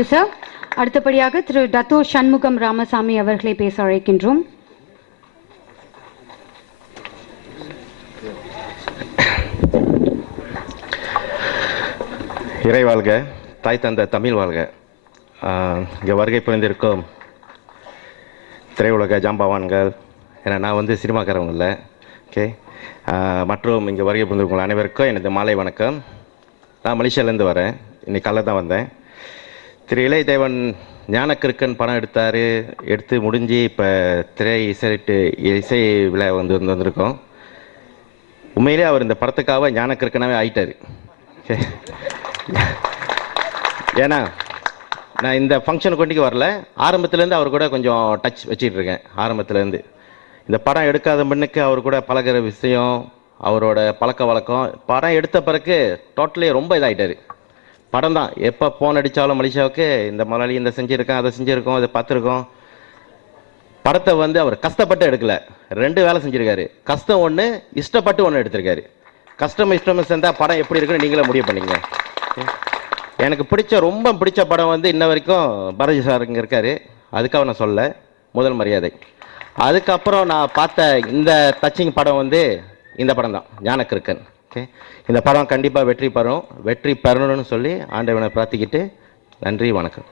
Sir. அடுத்தபடியாக திரு Dato Shanmugam Ramasamy அவர்களை பேச அழைக்கின்றோம். இறை வாழ்க, தாய் தந்த தமிழ் வாழ்க. இங்கே வருகை புரிந்திருக்கும் திரையுலக ஜாம்பவான்கள், ஏன்னா நான் வந்து சினிமாக்காரவங்க இல்லை, ஓகே, மற்றும் இங்கே வருகை புரிந்திருக்கும் அனைவருக்கும் எனது மாலை வணக்கம். நான் மலேசியாவிலேருந்து வரேன், இன்னைக்கு காலைல தான் வந்தேன். திரு இளையதேவன் ஞானக்கிருக்கன் படம் எடுத்து முடிஞ்சு இப்போ திரை இசை விழா வந்திருக்கோம். உண்மையிலே அவர் இந்த படத்துக்காக ஞானக்கிருக்கனாகவே ஆயிட்டார். ஏன்னா நான் இந்த ஃபங்க்ஷனுக்கு கொண்டிக்கு வரல, ஆரம்பத்துலேருந்து அவர் கூட கொஞ்சம் டச் வச்சுட்டு இருக்கேன். ஆரம்பத்துலேருந்து இந்த படம் எடுக்காத முன்னுக்கு அவர் கூட பழகிற விஷயம், அவரோட பழக்க வழக்கம், படம் எடுத்த பிறகு டோட்டலி ரொம்ப இதாகிட்டார். படம் தான் எப்போ ஃபோன் அடித்தாலும் மலேசியாவுக்கு இந்த முதலாளி இந்த செஞ்சுருக்கோம், அதை செஞ்சுருக்கோம், அதை பார்த்துருக்கோம். படத்தை வந்து அவர் கஷ்டப்பட்டு எடுக்கலை, 2 வேலை செஞ்சுருக்காரு. கஷ்டம் ஒன்று, இஷ்டப்பட்டு ஒன்று எடுத்திருக்காரு. கஷ்டம் இஷ்டமும் சேர்ந்தால் படம் எப்படி இருக்குன்னு நீங்களே முடிவு பண்ணிங்க. எனக்கு ரொம்ப பிடிச்ச படம் வந்து இன்ன வரைக்கும் பாரதி சார் இங்கே இருக்காரு, அதுக்காக நான் சொல்ல, முதல் மரியாதை. அதுக்கப்புறம் நான் பார்த்த இந்த டச்சிங் படம் வந்து இந்த படம் தான், ஞானக்கிருக்கன். ஓகே, இந்த படம் கண்டிப்பாக வெற்றி பெறணும்னு சொல்லி ஆண்டவனை பிரார்த்திக்கிட்டு நன்றி, வணக்கம்.